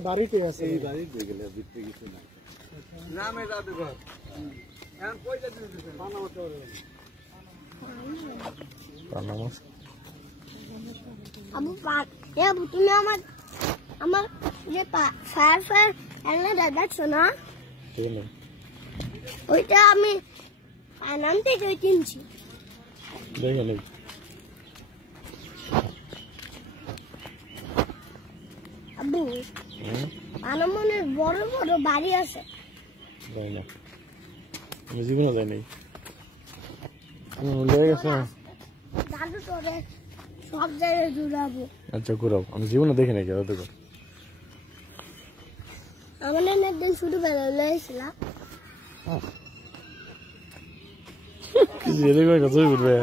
বাড়িতে আছে তুমি আমার যে ফায়ার ফায়ার দেখছো না ওইটা আমি নাম থেকে কিনছি আব্বু আমার মনে বড় বড় বাড়ি আছে জীবনে যায় নাই দাদু তোরে সব জায়গায় ঘুরাবো। আচ্ছা ঘুরাও, আমি জীবনে দেখি নাই কেউ দেখো আমাদের একদিন শুধু বেলা এসেছিলাম কিছু এদিকে কথা বলবে